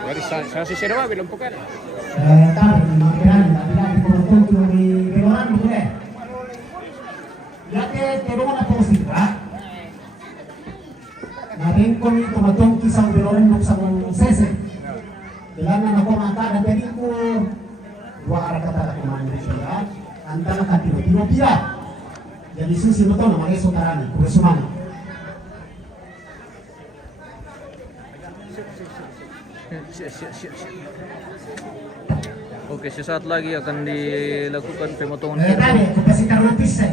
Dari sa sisira bilang po kan. Tapi makiran tidak dikontrol di beloran boleh. Yate terus na posisi pak. Natin ko ni tumatong kisang beloran ng sa sese. Kailangan ako makakada dari ko dua arah kata kumanda siya. Antara katino pira. Jadi susi mo to na mga sotarani, puro sumama. Oke, sesaat lagi akan dilakukan pemotongan Tadi, kerbau. kasi karupis eh.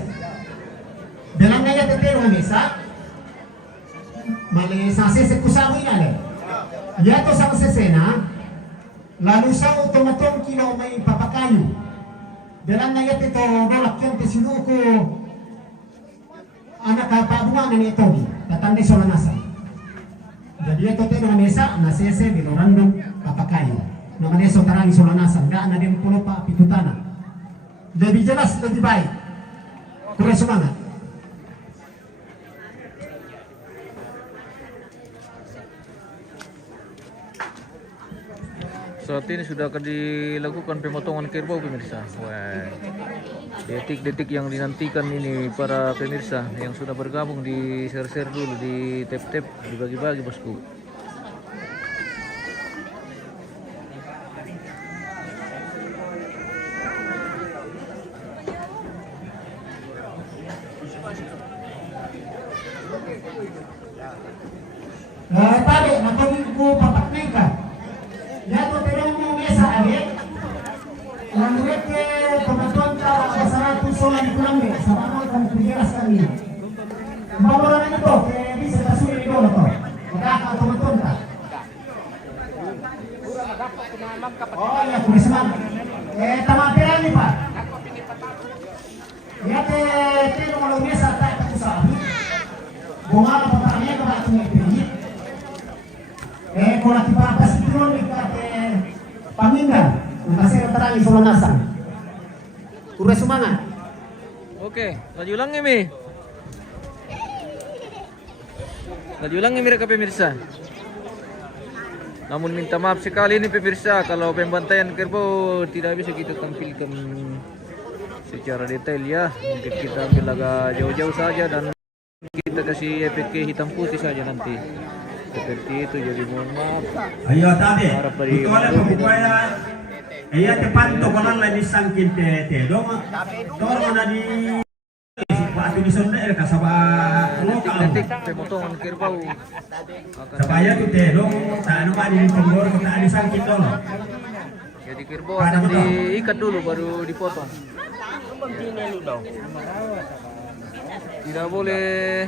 Dalam naya tetero mesa, mali sa sese kusawi na le. Yato sa sesena, lalu sa otomatong kinaw may papakayo. Dalam naya teto nolakyan tesinuko anak kapabungan na ito, tatanda sa manasan. Jadi ito tetero mesa, na sese binorandong papakayo. Naman eso tarang isolanasan, gak na din puno pa pitutana. Lebih jelas, lebih baik. Kurang semangat. Saat ini sudah akan dilakukan pemotongan kerbau pemirsa. Wah, detik-detik yang dinantikan ini para pemirsa yang sudah bergabung di share-share dulu, di tap-tap, dibagi-bagi bosku. Tadi, nakunin ko papatnay ka. Yato pero mo mesa ali. Landuet ke pematuan ka sa saratu solan kulang de. Sa mga kan pigiras kami. Mawala na ito, kaya bisa tasuri ito na to. Magkakatumatun ka. Oh, ya, kumisman. Tamapiran ni pa. Yate, pero mo mesa tayo sa amin. Bunga na papakanay ka ba itong ipinit? Kung nakipapas ito ni Panginoon, kasi natarang isolanasan. Kurang semangat. Oke, laju ulang Mi. Laju ulang mereka pemirsa. Namun minta maaf sekali ini pemirsa kalau pembantaian kerbau tidak bisa kita tampilkan secara detail ya. Mungkin kita ambil agak jauh-jauh saja dan kita kasih efek hitam putih saja nanti. Seperti itu, jadi mohon maaf. Ayo tadi, Harap dari itu ada pembukanya. Iya tepan to konan lagi sangkin te dong. Dong mana di waktu di sonde kasaba lokal. Detik pemotongan kerbau akan Sabaya tuh te dong, tanu mah di penggor kita di sangkin dong. jadi kerbau akan diikat dulu baru dipotong. Tidak boleh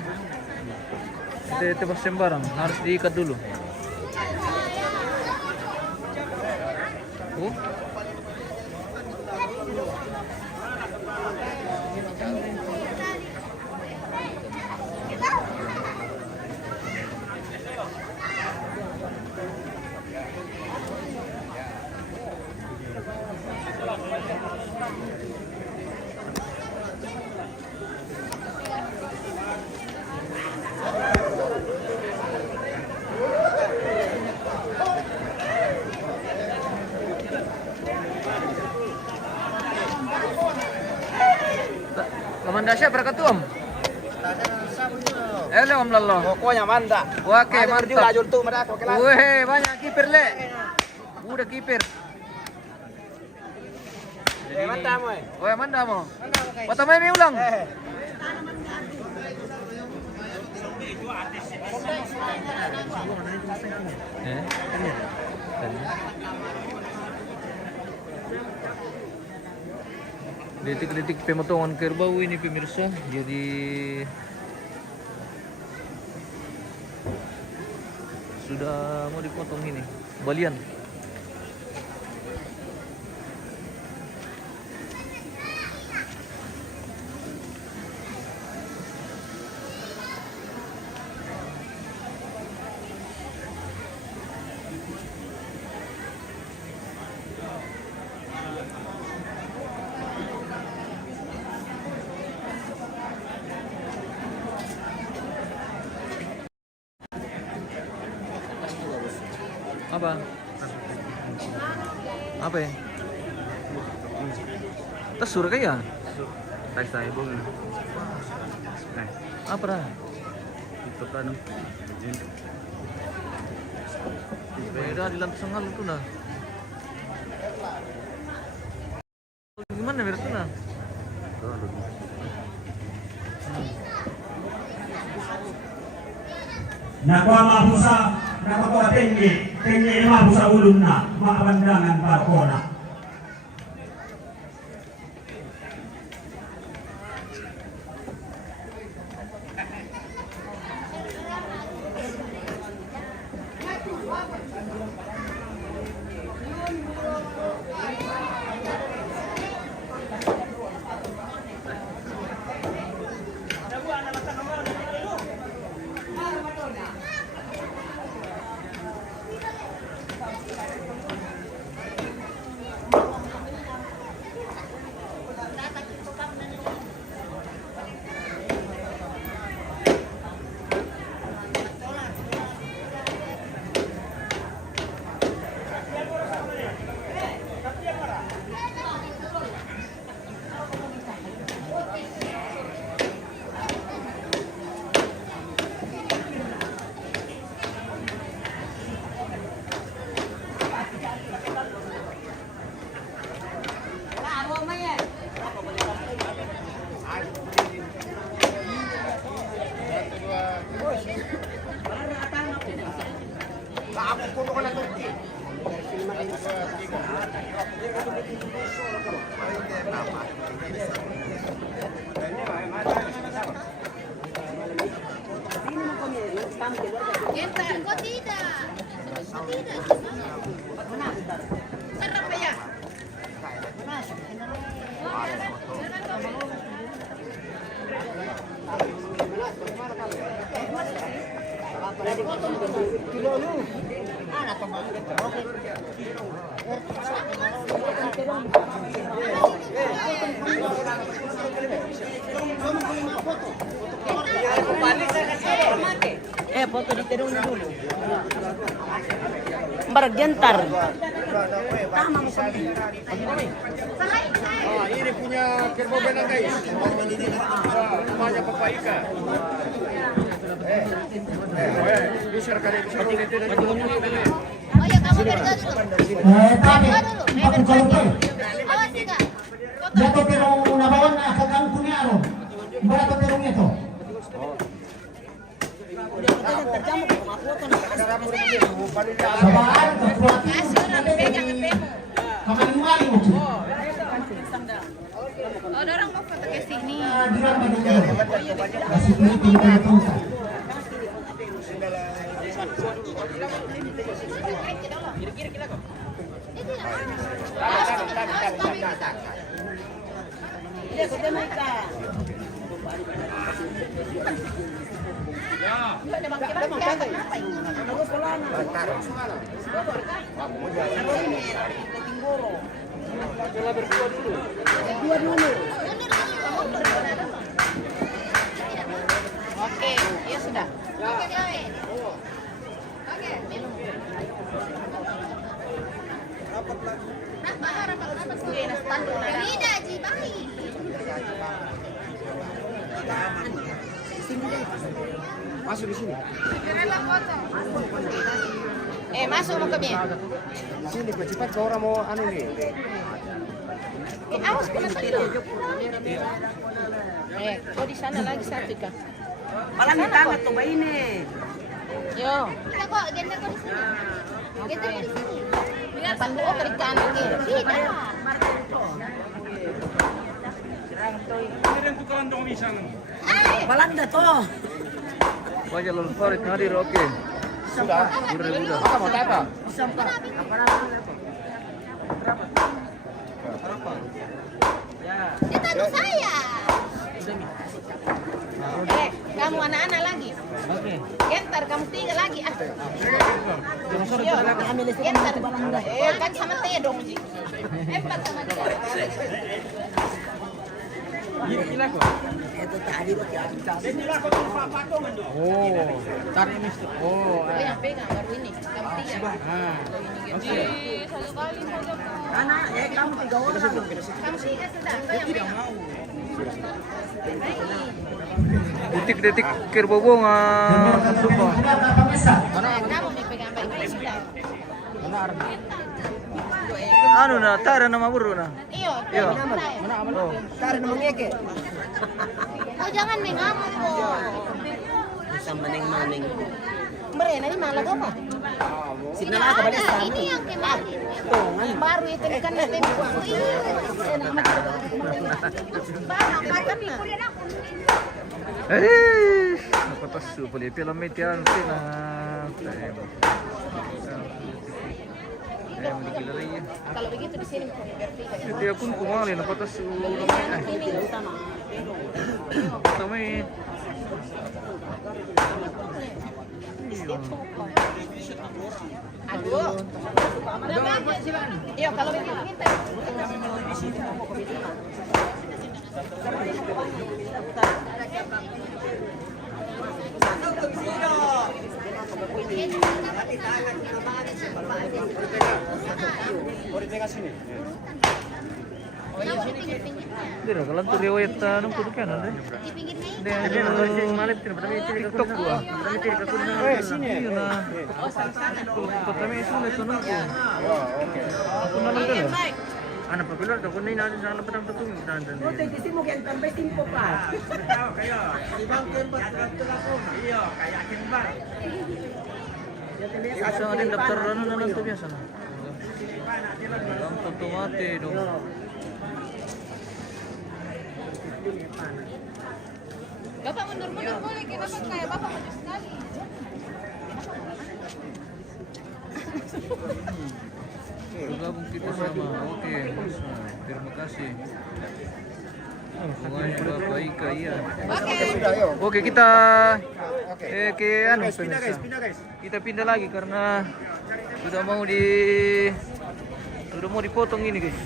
tebas sembarang, harus diikat dulu. Kamanda siya, berakatum. Om lalo. Pokoknya manda. Oke, mantap. Lajul tuh mereka oke lah. Weh, banyak kiper le. Udah kiper. Manda mo. Weh, manda mo. Patamay may ulang. Detik-detik pemotongan kerbau ini pemirsa, jadi sudah mau dipotong ini balian. Apa? Apa ya? Tas surga ya? Tas tayo bung. Apa dah? Ito ka no. Beda di lantai sengal itu nah. Gimana beres tuh nah? Nakuha mabusa, nakuha tinggi mabusa ulun na, makabandangan barkona. Gentar, kok tidak? Kok tidak? Serem ya? Foto di terung dulu. Barang gentar. Ini punya kerbau benar guys. Rumahnya Papa Ika. Bisa kali bisa Oh ya, kamu kerja dulu. Tabi, Kerja dulu. aku kalau Awas tidak. jatuh terung nabawan na kakang kunyaro. Berapa terung itu? Sabaan, kakulati, kamaling-maling mo. Oh, orang mau foto ke sini. Di mana madungero? Kasi pinipili ko ito. Oke, ya sudah. Oke. Tidak, Ji, baik. Masuk di sini. Masuk mau ke Sini cepat ke orang mau anu nih. awas kena tadi. Kau di sana lagi satu kah? Malah di tangan tuh bayi nih. Yo. Kita kok agenda kok di sini. Kita di sini. Biar pandu ke kanan ke. Tidak. Balanda tuh. Wajah Lul Farid hadir, oke. Sudah. Sudah. Apa mau apa? Dia tanya saya. Kamu anak-anak lagi. Oke. Gentar kamu 3 lagi ah. Yo, Gentar. Kan sama Teh dong, Ji. 4 sama dia. Itu tadi lo kayak Oh, tarik mesti. Oh, Oh, yang pegang baru ini. Kamu 3. Anak, kamu 3 orang. Kamu sih sudah. Kau yang mau. Detik-detik kerbau nga sumpah. Kamu pegang baik ini sudah. Ano na, tara na maburo na. Iyo. Iyo. Oh. Tara naman ngeke. Oh jangan mengamuk po. Isang maning-maning. Mereka ini malah apa? Sinala ka ba sa Ini yang kemarin. Baru itu kan natin. Napatasu pala. Pilamit yan. Sina. Mendigil rin yan. Kalau begitu di sini Hindi akong kumali. Napatasu. ini utama. Tama eh. Aduh. Iya kalau begitu kita. Hindi na, kalang riwayat nung kuduk yan, Andre. Di pinggirnya Hindi, TikTok ko ah. Yun na. Patami sulit ko nung ko. Ako na lang dala. Ano pa pila? Ako na natin sa lapatang tutong. Ote, kasi mo kaya tambay timpo pa. Sa atin, daftar ano na lang ito biasa na. Ang tutumate, no. Bapak mundur-mundur boleh, kenapa kayak Bapak maju sekali? Bergabung kita sama. Oke. Terima kasih. Semuanya Bapak Ika, iya. Oke, kita ke anu pemirsa. Kita pindah lagi karena sudah mau dipotong ini, guys.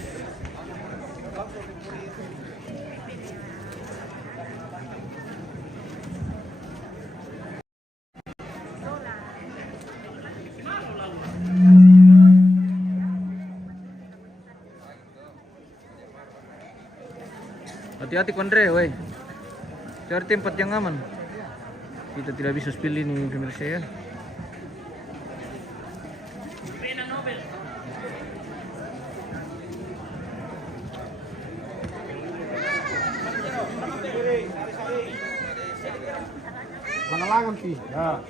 Hati-hati Kondre, woi. Cari tempat yang aman. Kita tidak bisa spill ini pemirsa ya. Pangalangan ki. Ya.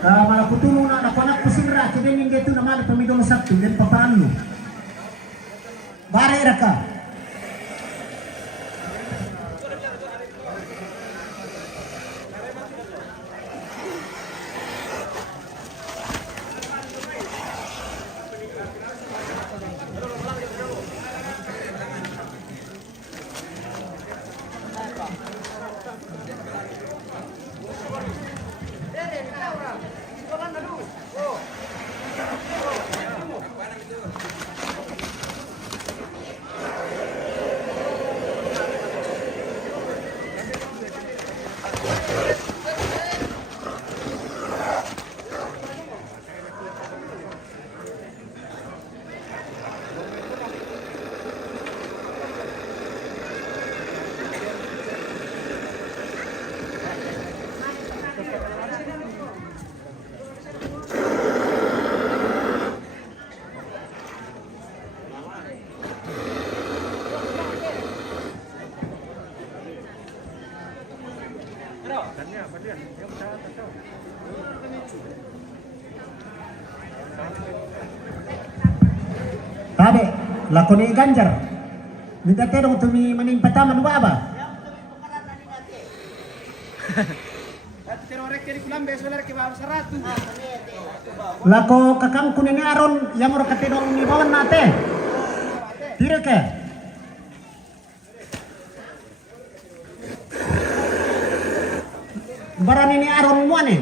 Malah kutulong na napanak pusira kaya hindi ito naman pamidong sakto yan papaano bare raka Tabe, lakoni Ganjar. Minta terong tumi maning pataman ba ba? Lako kakang kuning aron yang orang ketidong ni bawan nate. Tidak ke? Baran ini aron mua nih.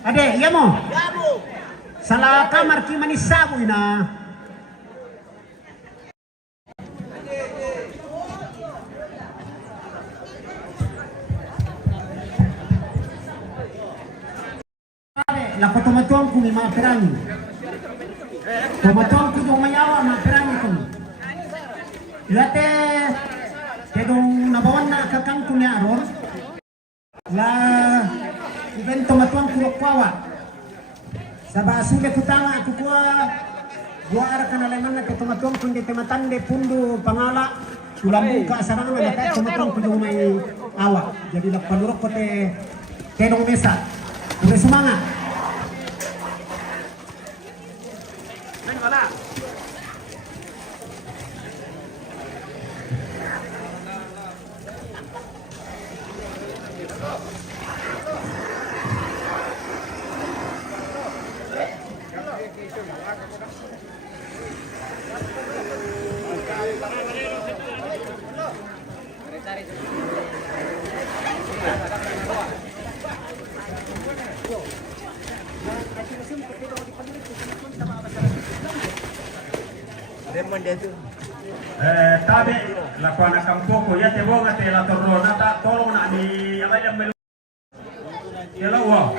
Ade, iya mo? Salah kamar ki manis sabu ina. Lako tumatuang ko ni mga perangi. Tumatuang ko yung mayawa mga perangi ko. Ilate, kedong nabawan na kakang ko niya aron. La, even tumatuang ko kwawa. Sa basuga ko tanga ako kuwa. Buara ka nalaman na tumatuang ko hindi tematande pundo pangala. Sulambu ka asarangan na kaya tumatuang ko yung may awa. Jadi panurok ko te kedong mesa. Udah semangat. Tabe lakuan kampoko ya te bonga te la torrona ta tolong na ni alai yang melu ya lawa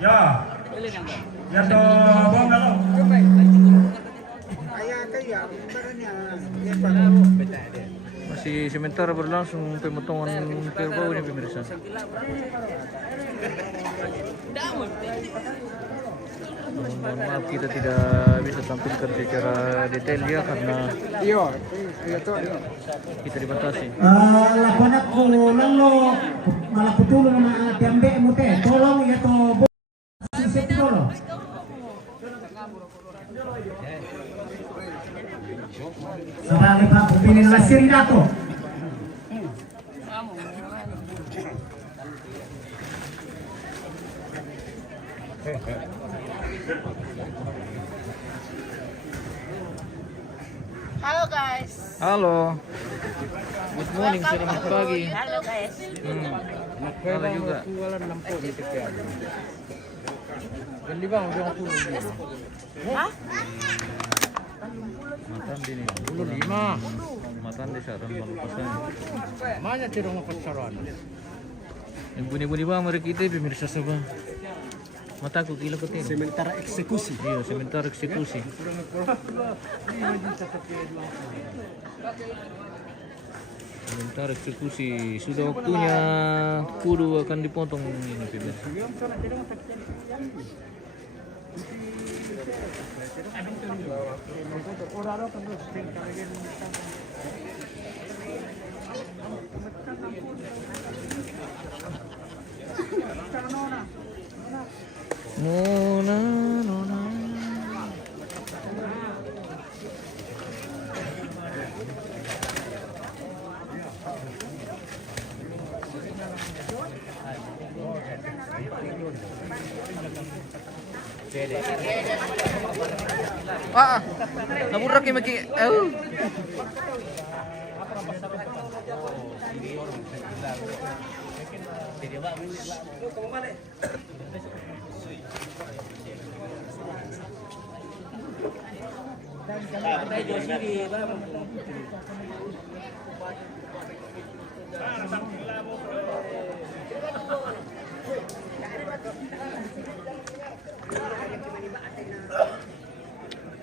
ya ya to bonga lo Masih sementara berlangsung pemotongan kerbau ini pemirsa. Mohon maaf kita tidak bisa tampilkan secara detail ya karena kita dibatasi. Lakuan aku lalu malah putulong na tiambe mo te. Tolong ya to sisi tolong. Sabali pa pupinin na siri nato. Halo guys. Halo. Good morning, selamat pagi. Halo guys. Halo juga. Hah? Matandi nih. 5. Matandi saran palupasan. Mana tirong pasaran? Yang bunyi-bunyi bang mari kita pemirsa Sabah. Mataku gila betul. Sementara eksekusi. Iya, sementara eksekusi. Sementara eksekusi. Sudah waktunya kudu akan dipotong ini pemirsa. Nona, nona. Naburak yung maki.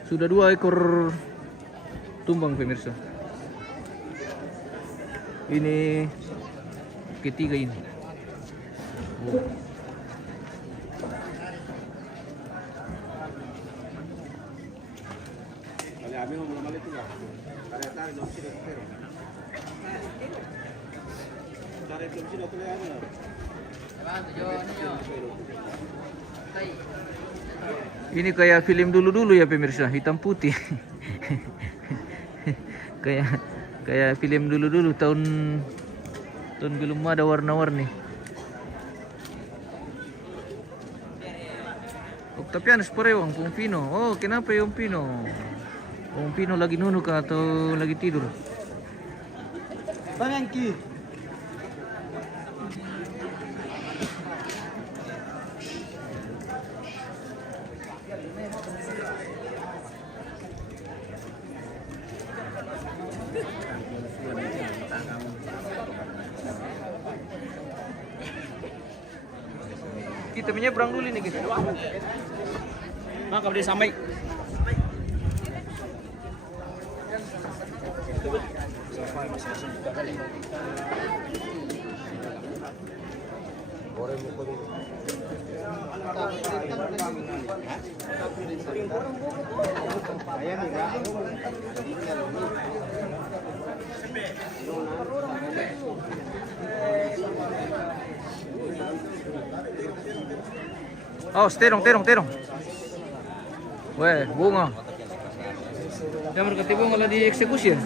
Sudah 2 ekor tumbang pemirsa. Ini ketiga ini. Oh. Ini kayak film dulu-dulu ya pemirsa, hitam putih. kayak kayak film dulu-dulu tahun belum ada warna-warni. Octavianus Parewang, Pung Pino. Oh, kenapa yung Pino? Pung Pino lagi nunuk atau lagi tidur? Bang Angki. Kita menyeberang dulu nih gitu. Maka boleh sampai. Oh, terong. Weh, bunga. Yang berkati bunga lah dieksekusi ya?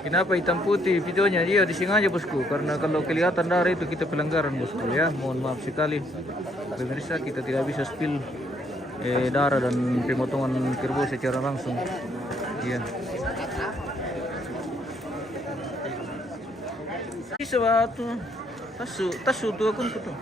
Kenapa hitam putih videonya? Dia disengaja bosku, karena kalau kelihatan dari itu kita pelanggaran bosku ya. Mohon maaf sekali pemirsa, kita tidak bisa spill darah dan pemotongan kerbau secara langsung. Iya. Sesuatu tasu tu akun tu.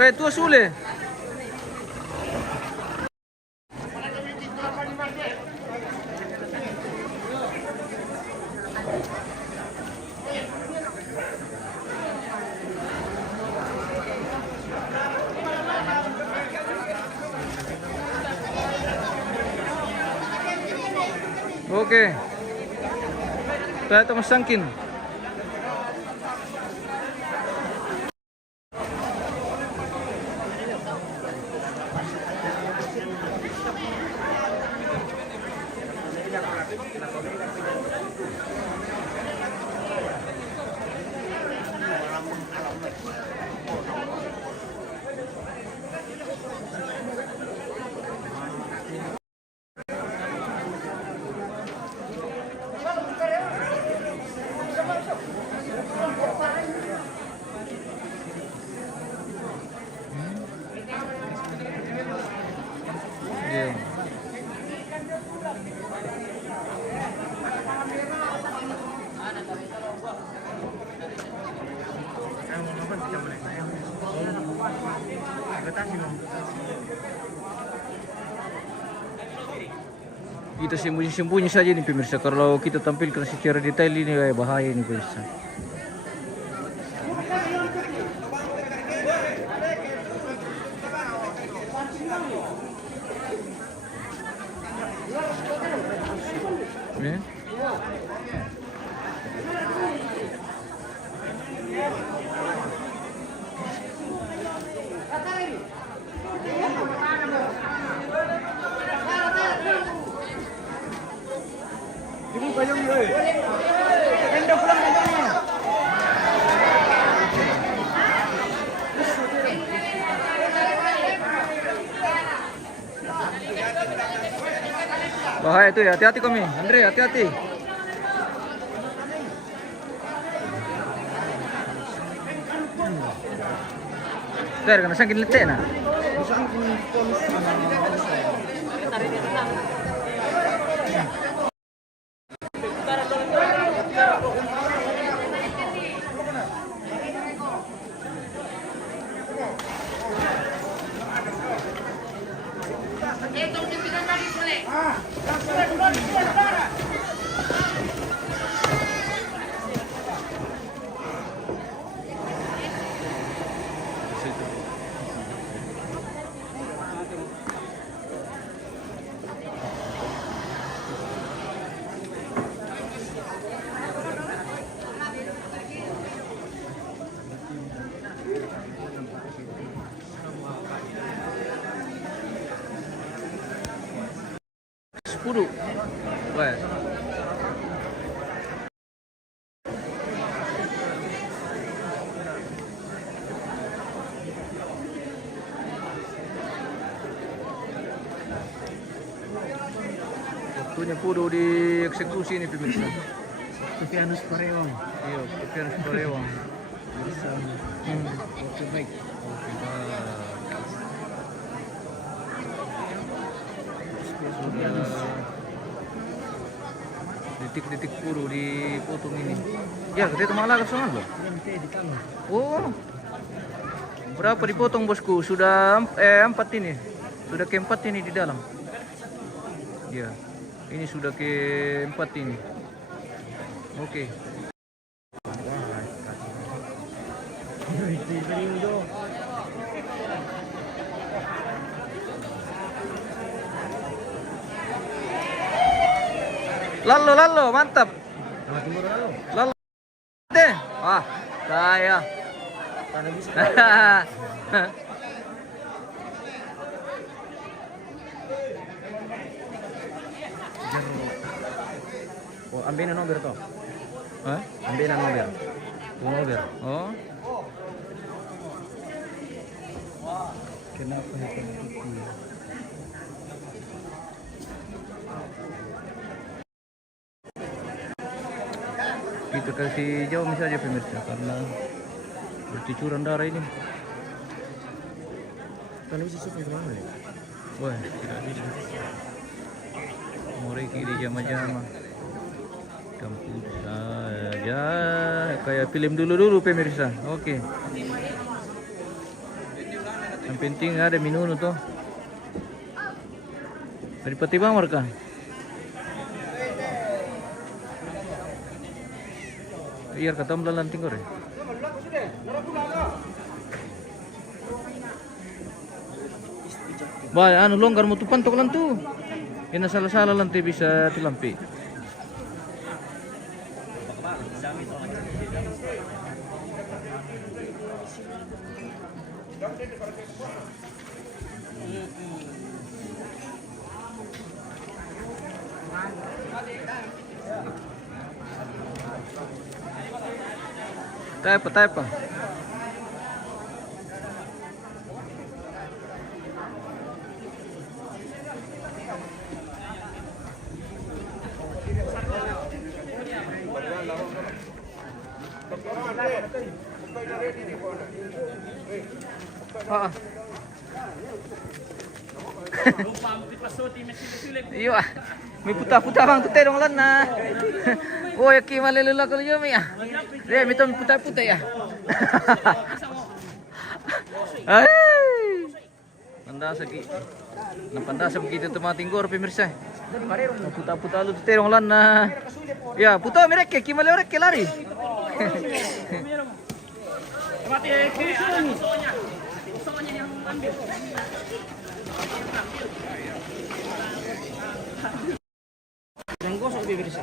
Weh, tu Sule. Oke. Kita tunggu sangkin. Kita sembunyi-sembunyi saja nih pemirsa. Kalau kita tampilkan secara detail ini bahaya ini pemirsa. Ya. Bahaya itu ya, hati-hati kami. Andre, hati-hati. Ter, kena sakit letek na. Sepuluh. Wah. Waktunya Pudu dieksekusi ini pemirsa. Pianus Parewang. Iya, Pianus Parewang. Oke, baik. Sudah detik-detik Pudu dipotong ini. Ya, kita malah kesana loh. Oh, berapa dipotong bosku? Sudah 4 ini. Sudah keempat ini di dalam. Ya, ini sudah keempat ini. Oke. Lalu, mantap. Lalu. Deh. Wah, saya. Oh, ambilin nomor toh. Hah? Ambilin nomor. Nomor. Oh. Kenapa hitam putih? Kita kasih jauh saja pemirsa karena bercucuran darah ini. Kan bisa supaya kemana ya? Wah, tidak bisa. Moreki di jama-jama. Kampus saja kayak film dulu pemirsa. Oke. Yang penting ada minum tuh. Dari Pati Bangor kah? Iya kata melalan tinggal ya. Bah, anu longgar mutu pantok lan tu. Ina salah-salah lantai bisa tilampi. Tapa. Iyo ah, may puta-puta bang tutay dong lan na. Oh, yaki malilula ko liyo mi ah. Re, may tom puta-puta ya. Ay! Pandasa begitu tumating gor pemirsa. Puta-puta lu terong lan na. Ya, puta merek ke kimale orek ke lari. Yang gosok bibir sih.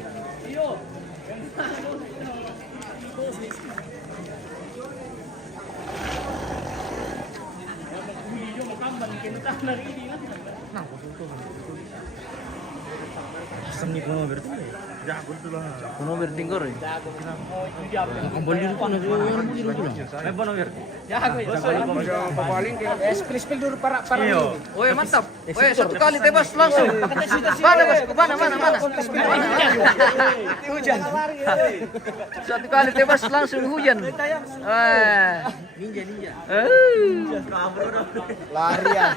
Semni kuno berarti. Jago tuh lah. Kuno bertinggor. Kembali dulu kuno dulu. Bono ber. Papaling kayak Spill dulu para. Woi mantap. Woi satu kali tebas langsung. Mana bos? Mana? Hujan. Satu kali tebas langsung hujan. Ninja. larian.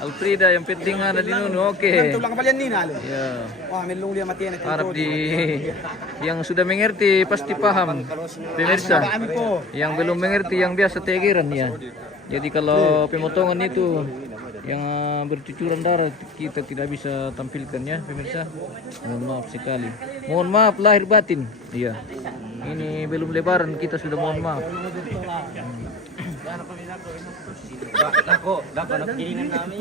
Alfrida yang penting ada di Nuno. Oke. Tulang kalian nih nalo. Ya. Wah, melung dia matian itu. Harap yang sudah mengerti pasti paham. Pemirsa. Yang belum mengerti yang biasa tegeran ya. Jadi kalau pemotongan itu yang bercucuran darah kita tidak bisa tampilkan ya pemirsa. Mohon maaf sekali. Mohon maaf lahir batin. Iya. Ini belum lebaran kita sudah mohon maaf. Dapat keinginan kami.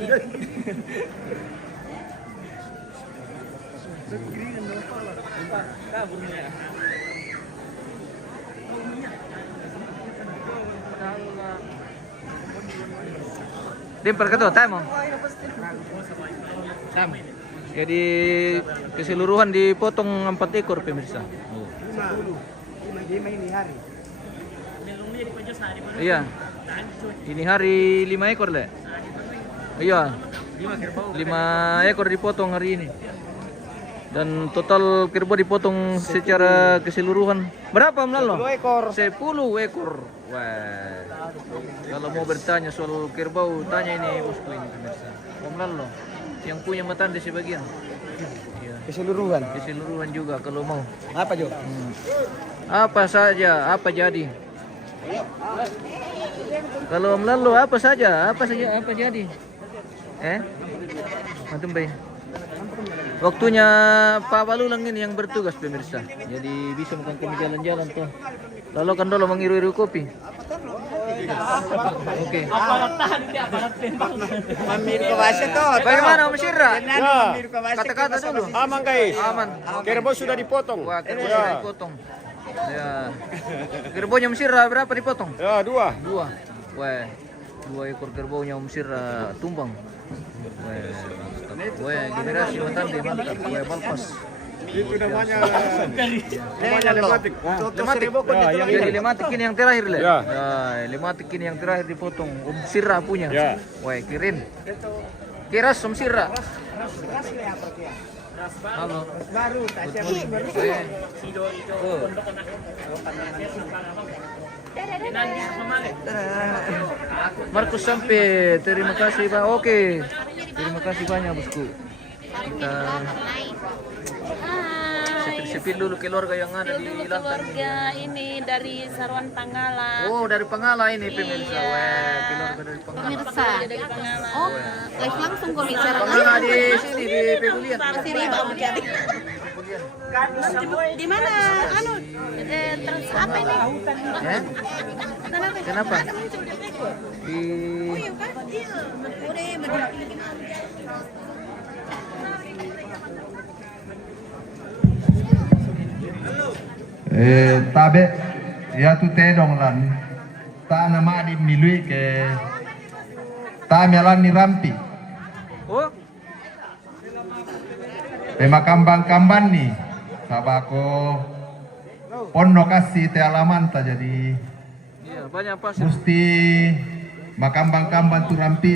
Dimper ketua time. Jadi keseluruhan dipotong 4 ekor pemirsa. Iya. Ini hari 5 ekor le. Iya. 5 ekor dipotong hari ini. Dan total kerbau dipotong secara keseluruhan. Berapa Mlalo? 10 ekor. 10 ekor. Wah. Kalau mau bertanya soal kerbau, tanya ini bosku ini pemirsa. Om Lalo, yang punya matan di sebagian. Ya. Keseluruhan. Keseluruhan juga kalau mau. Apa Jo? Apa saja, apa jadi. Kalau Om Lalo apa saja, apa jadi. Antum bay. Waktunya Pak Balulang ini yang bertugas pemirsa. Jadi bisa bukan kami jalan-jalan tuh. Lalu kan dulu mengiru-iru kopi. Oke. Mamir ke wasit tuh. Bagaimana Om Sirra? Ya. Kata-kata dulu. Aman guys. Aman. Kerbau sudah dipotong. Wah, kerbau sudah dipotong. Ya. Kerbaunya Om Sirra berapa dipotong? Ya, 2. 2. Wah. 2 ekor kerbaunya Om Sirra tumbang. Wah, generasi matandi mantap. Wah, balpas. Itu namanya lematik. Lematik. Jadi lematik ini yang terakhir le. Ya. Lematik ini yang terakhir dipotong. Om Sirra punya. Ya. Wah, keren. Kiras Om Sirra. Halo. Baru Markus sampai. Terima kasih Pak. Oke. Terima kasih banyak bosku. Kita sepil dulu keluarga yang ada di Lantan. Keluarga ini dari Sarwan Panggala. Oh, dari Panggala ini pemirsa. Wah, keluarga dari Panggala. Pemirsa. Oh, live langsung kok bicara. Panggala di sini di Pegulian. Masih riba mau jadi. Di mana? Anu, terus apa ini? Ya? Kenapa? Di tabe ya tu tedong lan ta nama di milui ke ta melan ni rampi Oh, pemakambang-kamban nih sabako pondok kasih te alaman ta jadi iya banyak pasir. mesti makambang-kamban tu rampi